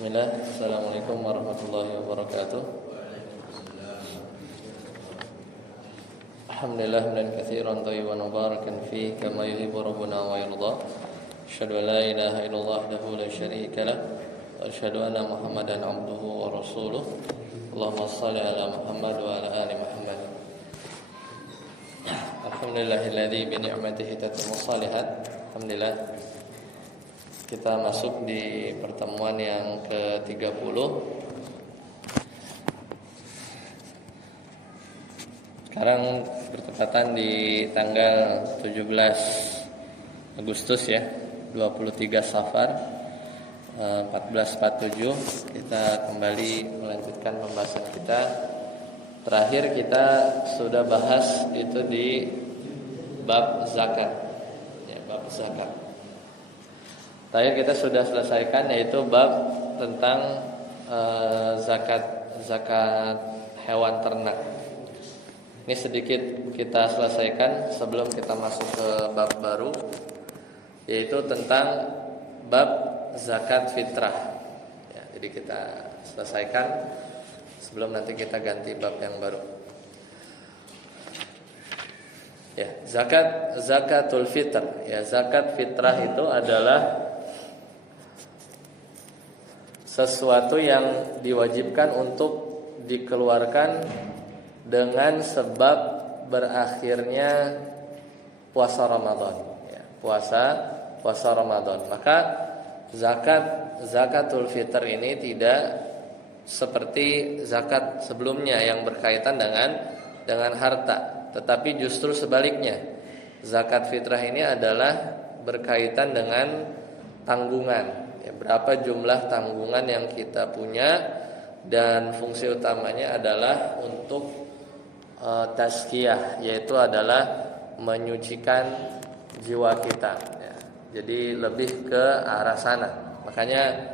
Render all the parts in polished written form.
Bismillah, Assalamualaikum warahmatullahi wabarakatuh. Alhamdulillah hamdan katsiran thayyiban mubarakan fihi kama yuhibbu rabbuna wa yarda. Asyhadu an la ilaha illallah wahdahu la syarika lah wa asyhadu anna Muhammadan abduhu wa rasuluh. Allahumma shalli ala Muhammad wa ala ali Muhammad. Alhamdulillahilladzi bi ni'matihi tatimmu shalihat. Alhamdulillah kita masuk di pertemuan yang ke-30. Sekarang bertepatan di tanggal 17 Agustus ya, 23 Safar 1447. Kita kembali melanjutkan pembahasan kita. Terakhir kita sudah bahas itu di bab zakat. Ya, bab zakat. Terakhir kita sudah selesaikan yaitu bab tentang zakat hewan ternak. Ini sedikit kita selesaikan sebelum kita masuk ke bab baru, yaitu tentang bab zakat fitrah. Ya, jadi kita selesaikan sebelum nanti kita ganti bab yang baru. Ya, zakatul fitr. Ya, zakat fitrah itu adalah sesuatu yang diwajibkan untuk dikeluarkan dengan sebab berakhirnya puasa Ramadan. Ya, puasa Ramadan. Maka zakatul fitr ini tidak seperti zakat sebelumnya yang berkaitan dengan harta, tetapi justru sebaliknya. Zakat fitrah ini adalah berkaitan dengan tanggungan. Ya, berapa jumlah tanggungan yang kita punya, dan fungsi utamanya adalah untuk tazkiyah, yaitu adalah menyucikan jiwa kita. Ya, jadi lebih ke arah sana. Makanya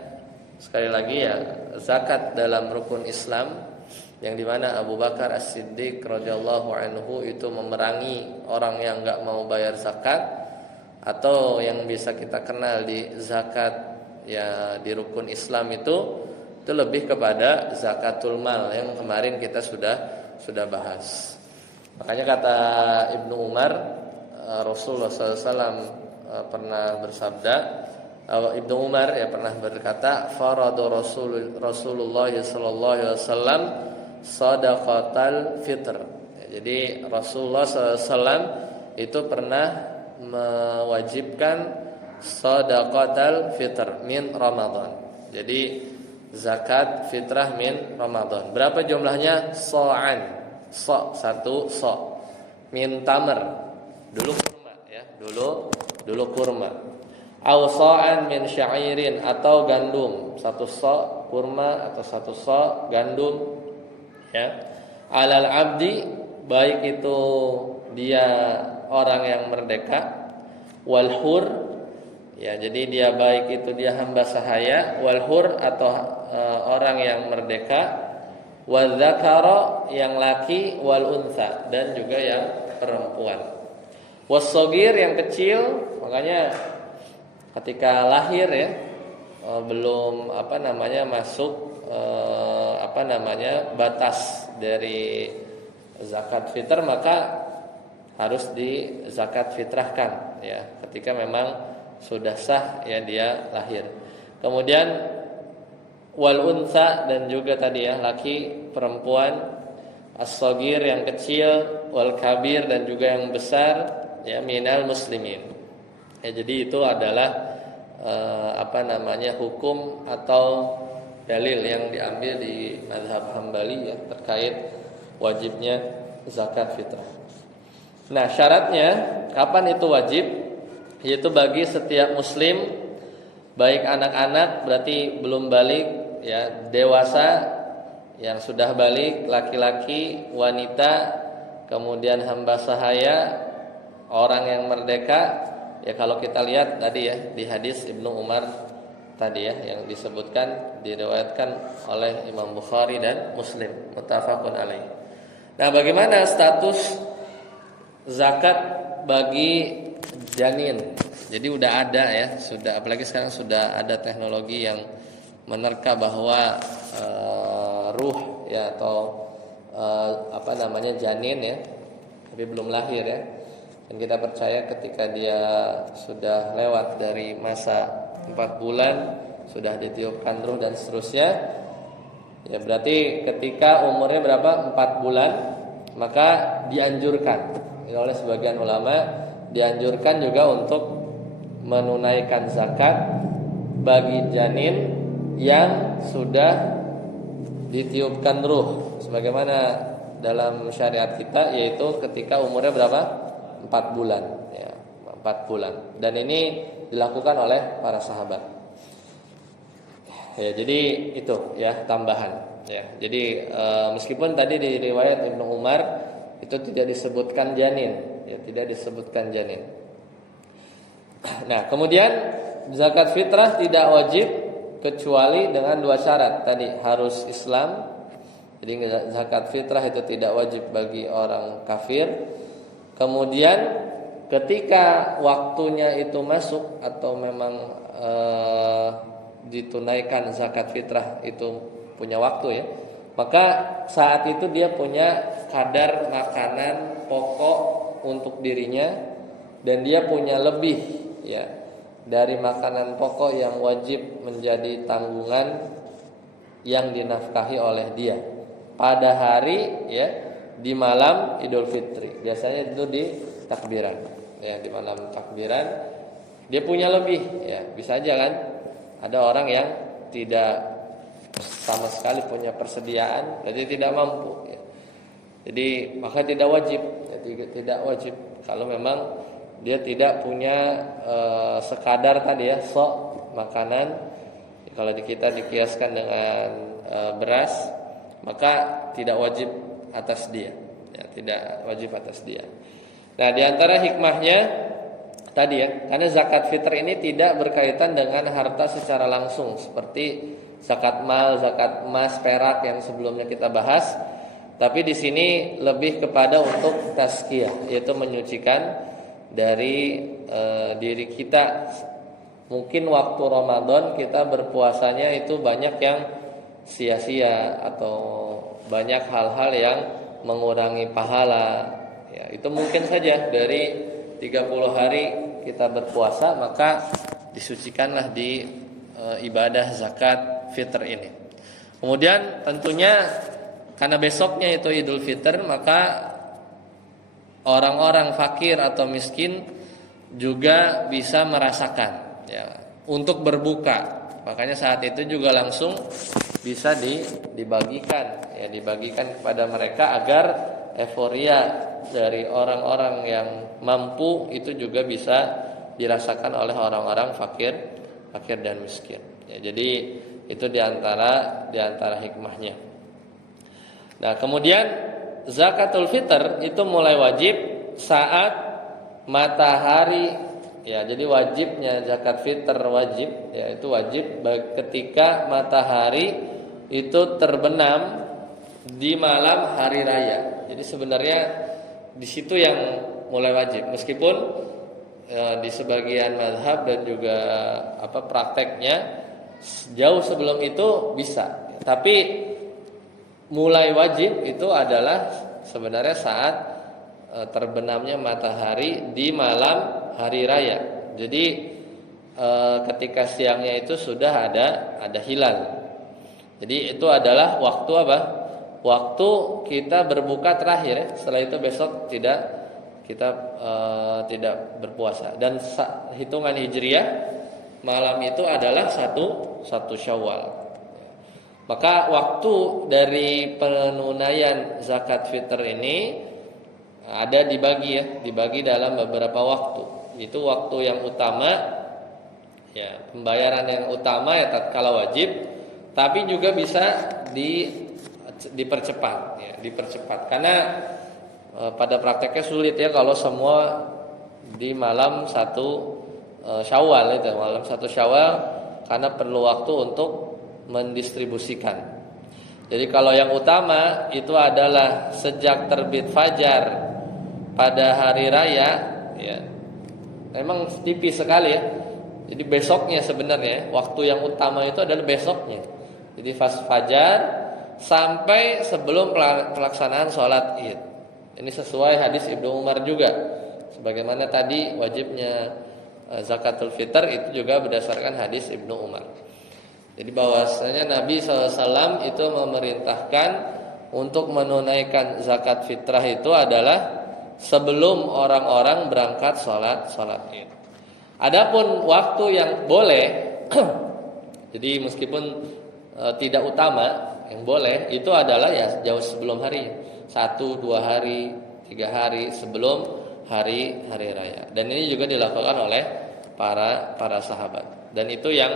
sekali lagi ya, zakat dalam rukun Islam yang dimana Abu Bakar As-Siddiq radhiyallahu anhu itu memerangi orang yang enggak mau bayar zakat, atau yang bisa kita kenal di zakat ya di rukun Islam itu lebih kepada zakatul mal yang kemarin kita sudah bahas. Makanya kata Ibnu Umar, Rasulullah SAW pernah bersabda, Ibnu Umar ya pernah berkata, faradu Rasulullah sallallahu alaihi wasallam shadaqatal fitr. Ya, jadi Rasulullah SAW itu pernah mewajibkan shadaqatal fitr min Ramadan. Jadi zakat fitrah min Ramadan. Berapa jumlahnya? Sa'an. Satu sa. Min tamr. Dulu kurma ya, dulu kurma. Aw sa'an min sya'irin, atau gandum. Satu sa kurma atau satu sa gandum ya. Alal abdi, baik itu dia orang yang merdeka, wal hur, ya, jadi dia baik itu dia hamba sahaya, wal hur atau orang yang merdeka, wal dzakara yang laki, wal untha dan juga yang perempuan. Was-shagir yang kecil, makanya ketika lahir ya belum masuk batas dari zakat fitr, maka harus di zakat fitrahkan ya ketika memang sudah sah ya dia lahir. Kemudian wal unsa, dan juga tadi ya laki perempuan, as-shagir yang kecil, wal kabir dan juga yang besar ya minal muslimin. Ya, jadi itu adalah hukum atau dalil yang diambil di mazhab Hambali ya terkait wajibnya zakat fitrah. Nah, syaratnya kapan itu wajib? Yaitu bagi setiap muslim, baik anak-anak berarti belum balik ya, dewasa yang sudah balik, laki-laki, wanita, kemudian hamba sahaya, orang yang merdeka. Ya kalau kita lihat tadi ya di hadis Ibnu Umar tadi ya yang disebutkan, diriwayatkan oleh Imam Bukhari dan Muslim, muttafaqun alaih. Nah, bagaimana status zakat bagi janin? Jadi udah ada ya, sudah, apalagi sekarang sudah ada teknologi yang menerka bahwa ruh ya atau janin ya, tapi belum lahir ya. Dan kita percaya ketika dia sudah lewat dari masa 4 bulan, sudah ditiupkan ruh dan seterusnya, ya berarti ketika umurnya berapa? 4 bulan, maka dianjurkan oleh sebagian ulama, dianjurkan juga untuk menunaikan zakat bagi janin yang sudah ditiupkan ruh, sebagaimana dalam syariat kita, yaitu ketika umurnya berapa? 4 bulan ya, 4 bulan. Dan ini dilakukan oleh para sahabat. Ya, jadi itu ya tambahan ya. Jadi meskipun tadi di riwayat Ibnu Umar itu tidak disebutkan janin, ya tidak disebutkan janin. Nah, kemudian zakat fitrah tidak wajib kecuali dengan 2 syarat. Tadi harus Islam. Jadi zakat fitrah itu tidak wajib bagi orang kafir. Kemudian ketika waktunya itu masuk atau memang ditunaikan zakat fitrah itu punya waktu ya, maka saat itu dia punya kadar makanan pokok untuk dirinya, dan dia punya lebih ya dari makanan pokok yang wajib menjadi tanggungan yang dinafkahi oleh dia pada hari ya, di malam Idul Fitri. Biasanya itu di takbiran ya, di malam takbiran dia punya lebih ya. Bisa aja kan ada orang yang tidak sama sekali punya persediaan, jadi tidak mampu ya. Jadi maka tidak wajib ya, tidak wajib kalau memang dia tidak punya sekadar tadi ya, sok makanan. Kalau kita dikiaskan dengan beras, maka tidak wajib atas dia ya, tidak wajib atas dia. Nah, di antara hikmahnya tadi ya, karena zakat fitr ini tidak berkaitan dengan harta secara langsung seperti zakat mal, zakat emas, perak yang sebelumnya kita bahas, tapi di sini lebih kepada untuk tazkiyah, yaitu menyucikan dari diri kita. Mungkin waktu Ramadan kita berpuasanya itu banyak yang sia-sia atau banyak hal-hal yang mengurangi pahala ya, itu mungkin saja dari 30 hari kita berpuasa, maka disucikanlah di ibadah zakat fitr ini. Kemudian tentunya karena besoknya itu Idul Fitr, maka orang-orang fakir atau miskin juga bisa merasakan ya, untuk berbuka. Makanya saat itu juga langsung bisa dibagikan ya, dibagikan kepada mereka agar euforia dari orang-orang yang mampu itu juga bisa dirasakan oleh orang-orang fakir dan miskin ya. Jadi itu diantara hikmahnya. Nah, kemudian zakatul fitr itu mulai wajib saat matahari ya. Jadi wajibnya zakat fitr wajib ya, itu wajib ketika matahari itu terbenam di malam hari raya. Jadi sebenarnya di situ yang mulai wajib, meskipun di sebagian mazhab dan juga prakteknya jauh sebelum itu bisa. Tapi mulai wajib itu adalah sebenarnya saat terbenamnya matahari di malam hari raya. Jadi ketika siangnya itu sudah ada hilal. Jadi itu adalah waktu apa? Waktu kita berbuka terakhir ya. Setelah itu besok kita tidak berpuasa. Dan hitungan hijriah malam itu adalah satu Syawal. Maka waktu dari penunaian zakat fitr ini ada dibagi dalam beberapa waktu. Itu waktu yang utama ya, pembayaran yang utama ya tatkala wajib. Tapi juga bisa dipercepat ya, dipercepat karena pada prakteknya sulit ya kalau semua di malam 1 Syawal itu, malam 1 Syawal, karena perlu waktu untuk mendistribusikan. Jadi kalau yang utama itu adalah sejak terbit fajar pada hari raya ya. Memang tipis sekali ya. Jadi besoknya sebenarnya waktu yang utama itu adalah besoknya. Jadi fajar sampai sebelum pelaksanaan sholat Id. Ini sesuai hadis Ibnu Umar juga. Sebagaimana tadi wajibnya zakatul fitr itu juga berdasarkan hadis Ibnu Umar. Jadi bahwasanya Nabi SAW itu memerintahkan untuk menunaikan zakat fitrah itu adalah sebelum orang-orang berangkat sholat Id. Adapun waktu yang boleh, jadi meskipun tidak utama, yang boleh itu adalah ya jauh sebelum hari, 1, 2 hari, 3 hari sebelum hari raya. Dan ini juga dilakukan oleh para sahabat. Dan itu yang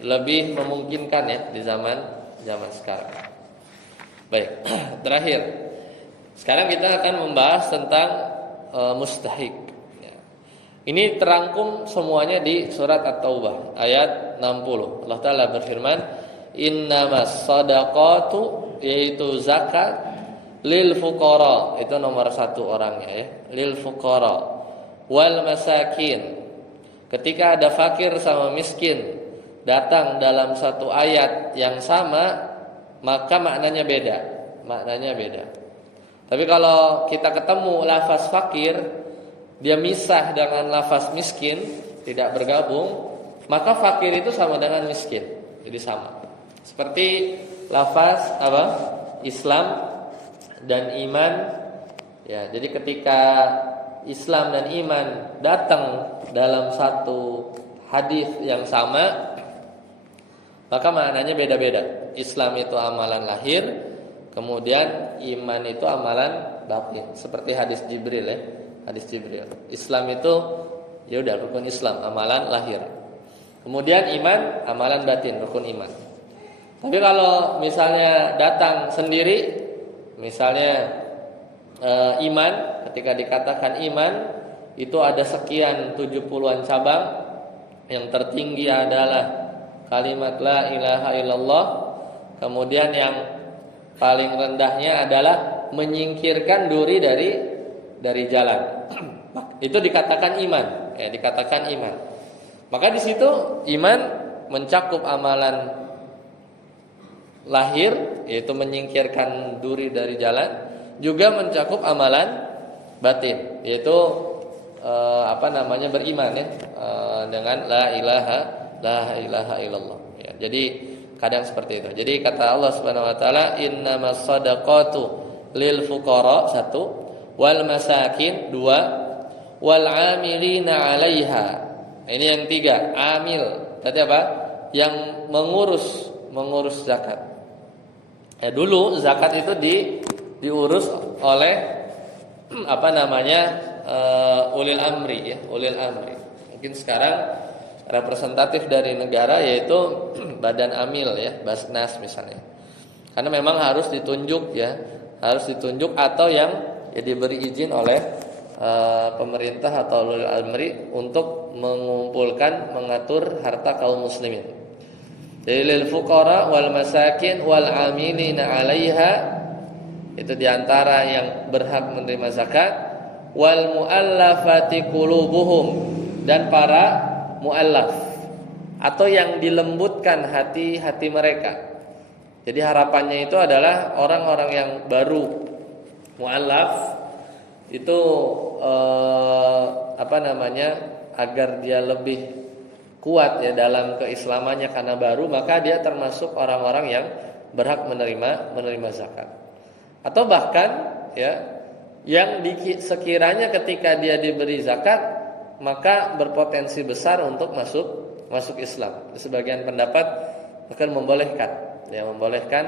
lebih memungkinkan ya di zaman sekarang. Baik, terakhir. Sekarang kita akan membahas tentang mustahik. Ya. Ini terangkum semuanya di surat At-Taubah ayat 60. Allah Ta'ala berfirman, innamas shadaqatu, yaitu zakat, lil fuqara, itu nomor 1 orangnya ya, lil fuqara wal masakin. Ketika ada fakir sama miskin datang dalam satu ayat yang sama, maka maknanya beda. Tapi kalau kita ketemu lafaz fakir, dia misah dengan lafaz miskin, tidak bergabung, maka fakir itu sama dengan miskin. Jadi sama. Seperti lafaz apa? Islam dan iman. Ya, jadi ketika Islam dan iman datang dalam satu hadis yang sama, maka maknanya beda-beda. Islam itu amalan lahir, kemudian iman itu amalan batin. Seperti hadis Jibril ya. Hadis Jibril. Islam itu ya udah rukun Islam, amalan lahir. Kemudian iman, amalan batin, rukun iman. Tapi kalau misalnya datang sendiri, misalnya iman, ketika dikatakan iman itu ada sekian 70-an cabang. Yang tertinggi adalah kalimat la ilaha illallah. Kemudian yang paling rendahnya adalah menyingkirkan duri dari jalan. Itu dikatakan iman, ya, dikatakan iman. Maka di situ iman mencakup amalan lahir, yaitu menyingkirkan duri dari jalan, juga mencakup amalan batin, yaitu beriman ya, dengan la ilaha illallah. Ya, jadi kadang seperti itu. Jadi kata Allah Subhanahu wa taala, innamas shadaqatu lil fuqara 1, wal masakin 2, wal 'amilina 'alaiha. Ini yang 3, amil. Tadi apa? Yang mengurus zakat. Ya, dulu zakat itu diurus oleh ulil amri ya, ulil amri. Mungkin sekarang representatif dari negara yaitu Badan Amil ya, Basnas misalnya. Karena memang harus ditunjuk atau yang ya diberi izin oleh pemerintah atau ulil amri untuk mengumpulkan, mengatur harta kaum muslimin. Jadi lil fuqara wal masakin wal amilina 'alaiha, itu diantara yang berhak menerima zakat, wal muallafati qulubuhum, dan para muallaf atau yang dilembutkan hati hati-mereka. Jadi harapannya itu adalah orang-orang yang baru muallaf itu agar dia lebih kuat ya dalam keislamannya karena baru, maka dia termasuk orang-orang yang berhak menerima zakat. Atau bahkan ya yang sekiranya ketika dia diberi zakat maka berpotensi besar untuk masuk Islam. Sebagian pendapat akan membolehkan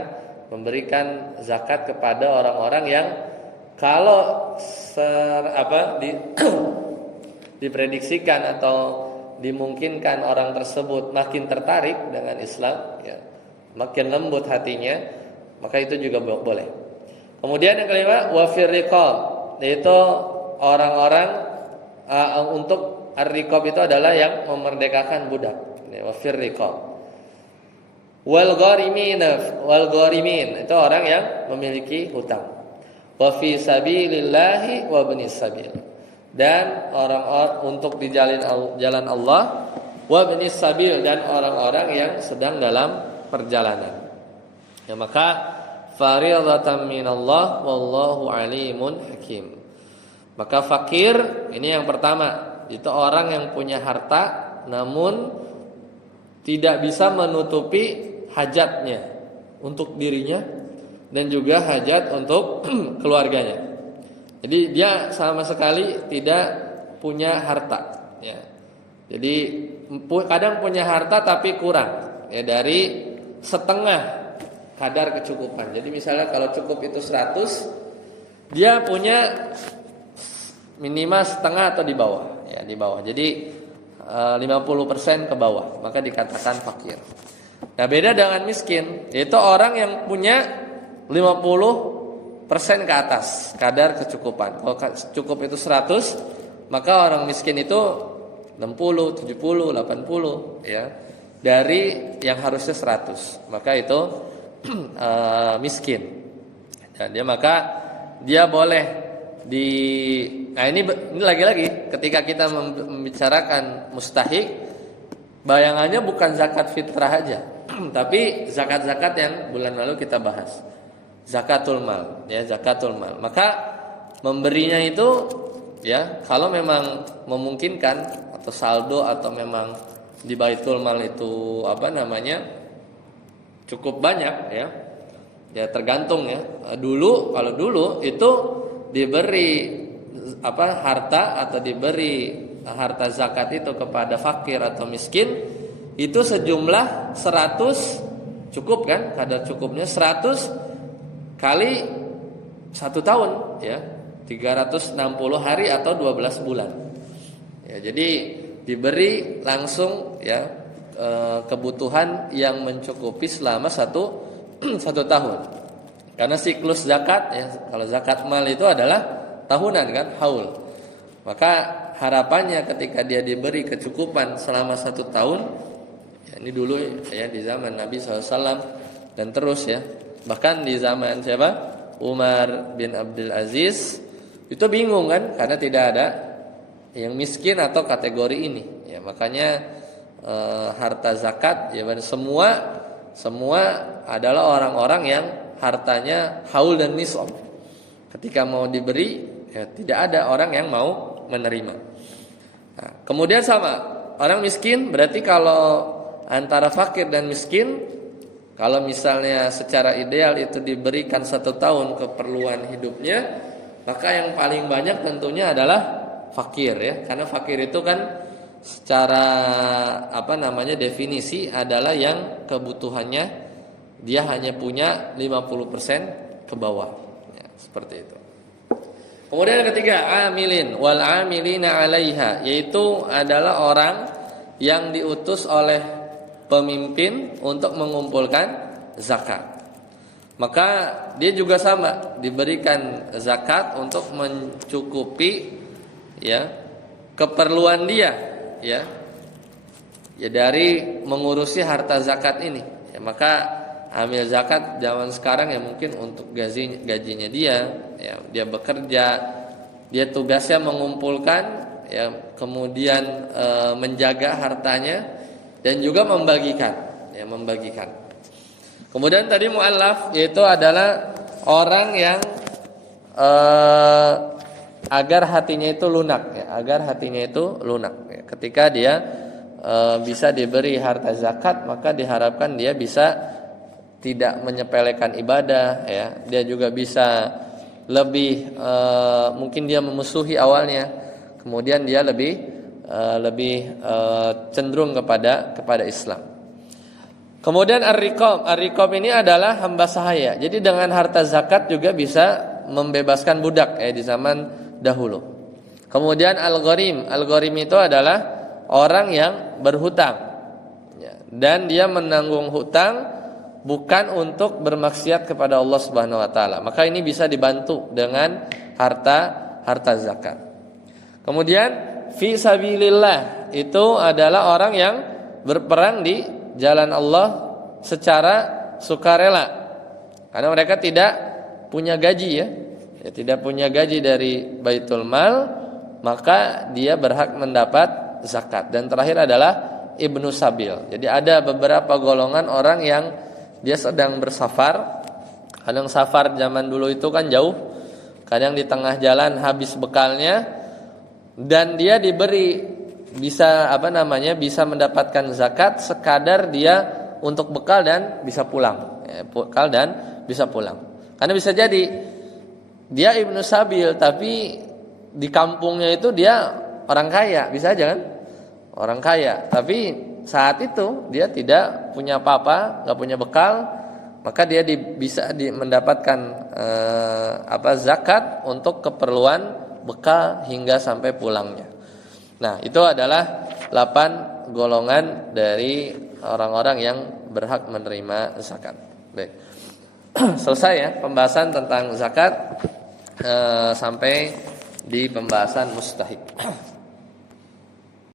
memberikan zakat kepada orang-orang yang kalau diprediksikan atau dimungkinkan orang tersebut makin tertarik dengan Islam ya, makin lembut hatinya, maka itu juga boleh. Kemudian yang kelima, wafir riqab, yaitu orang-orang untuk ar-riqab itu adalah yang memerdekakan budak. Wafir riqab. Wal gharimin itu orang yang memiliki hutang. Wa fi sabilillahi wa ibnis sabil. Dan orang untuk di jalan Allah wa ibnis sabil, dan orang-orang yang sedang dalam perjalanan. Ya, maka fariidatan minallah wallahu alimun hakim. Maka fakir ini yang pertama, itu orang yang punya harta namun tidak bisa menutupi hajatnya untuk dirinya dan juga hajat untuk keluarganya. Jadi dia sama sekali tidak punya harta, ya. Jadi kadang punya harta tapi kurang, ya, dari setengah kadar kecukupan. Jadi misalnya kalau cukup itu 100, dia punya minimal setengah atau di bawah, ya, di bawah. Jadi 50% ke bawah, maka dikatakan fakir. Nah, beda dengan miskin, yaitu orang yang punya 50% ke atas kadar kecukupan. Kalau cukup itu 100, maka orang miskin itu 60, 70, 80, ya. Dari yang harusnya 100, maka itu miskin. Dan dia boleh nah ini lagi-lagi ketika kita membicarakan mustahik, bayangannya bukan zakat fitrah aja, tapi zakat-zakat yang bulan lalu kita bahas. Zakatul mal, ya, zakatul mal. Maka memberinya itu, ya, kalau memang memungkinkan atau saldo atau memang di baitul mal itu cukup banyak, ya. Ya tergantung, ya. Kalau dulu itu diberi harta atau diberi harta zakat itu kepada fakir atau miskin itu sejumlah 100, cukup kan, kadar cukupnya 100 kali 1 tahun, ya, 360 hari atau 12 bulan, ya. Jadi diberi langsung, ya, kebutuhan yang mencukupi selama satu tahun. Karena siklus zakat, ya, kalau zakat mal itu adalah tahunan kan, haul. Maka harapannya ketika dia diberi kecukupan selama 1 tahun, ya, ini dulu, ya, di zaman Nabi SAW dan terus, ya. Bahkan di zaman siapa? Umar bin Abdul Aziz itu bingung kan, karena tidak ada yang miskin atau kategori ini, ya. Makanya harta zakat, ya, semua adalah orang-orang yang hartanya haul dan nisab. Ketika mau diberi, ya, tidak ada orang yang mau menerima. Nah, kemudian sama orang miskin, berarti kalau antara fakir dan miskin, kalau misalnya secara ideal itu diberikan 1 tahun keperluan hidupnya, maka yang paling banyak tentunya adalah fakir, ya. Karena fakir itu kan secara definisi adalah yang kebutuhannya dia hanya punya 50% ke bawah, ya, seperti itu. Kemudian yang ketiga, amilin wal amilina 'alaiha, yaitu adalah orang yang diutus oleh pemimpin untuk mengumpulkan zakat. Maka dia juga sama, diberikan zakat untuk mencukupi, ya, keperluan dia, ya dari mengurusi harta zakat ini, ya. Maka amil zakat zaman sekarang, ya, mungkin untuk gajinya dia, ya, dia bekerja, dia tugasnya mengumpulkan, ya, kemudian menjaga hartanya dan juga membagikan. Kemudian tadi mu'allaf, yaitu adalah orang yang agar hatinya itu lunak, ya, ya. Ketika dia bisa diberi harta zakat, maka diharapkan dia bisa tidak menyepelekan ibadah, ya. Dia juga bisa lebih mungkin dia memusuhi awalnya, kemudian dia lebih cenderung kepada Islam. Kemudian ar-riqab ini adalah hamba sahaya. Jadi dengan harta zakat juga bisa membebaskan budak, ya, di zaman dahulu. Kemudian al-gharim itu adalah orang yang berhutang, ya, dan dia menanggung hutang bukan untuk bermaksiat kepada Allah Subhanahu wa taala. Maka ini bisa dibantu dengan harta zakat. Kemudian fi sabilillah itu adalah orang yang berperang di jalan Allah secara sukarela. Karena mereka tidak punya gaji, ya, tidak punya gaji dari Baitul Mal, maka dia berhak mendapat zakat. Dan terakhir adalah ibnu sabil. Jadi ada beberapa golongan orang yang dia sedang bersafar. Kadang safar zaman dulu itu kan jauh, kadang di tengah jalan habis bekalnya, dan dia diberi bisa bisa mendapatkan zakat sekadar dia untuk bekal dan bisa pulang. Bekal dan bisa pulang. Karena bisa jadi dia ibnu sabil tapi di kampungnya itu dia orang kaya, bisa aja kan? Orang kaya, tapi saat itu dia tidak punya apa-apa, enggak punya bekal, maka dia bisa mendapatkan zakat untuk keperluan bekal hingga sampai pulangnya. Nah, itu adalah 8 golongan dari orang-orang yang berhak menerima zakat. Baik. Selesai ya pembahasan tentang zakat, sampai di pembahasan mustahik.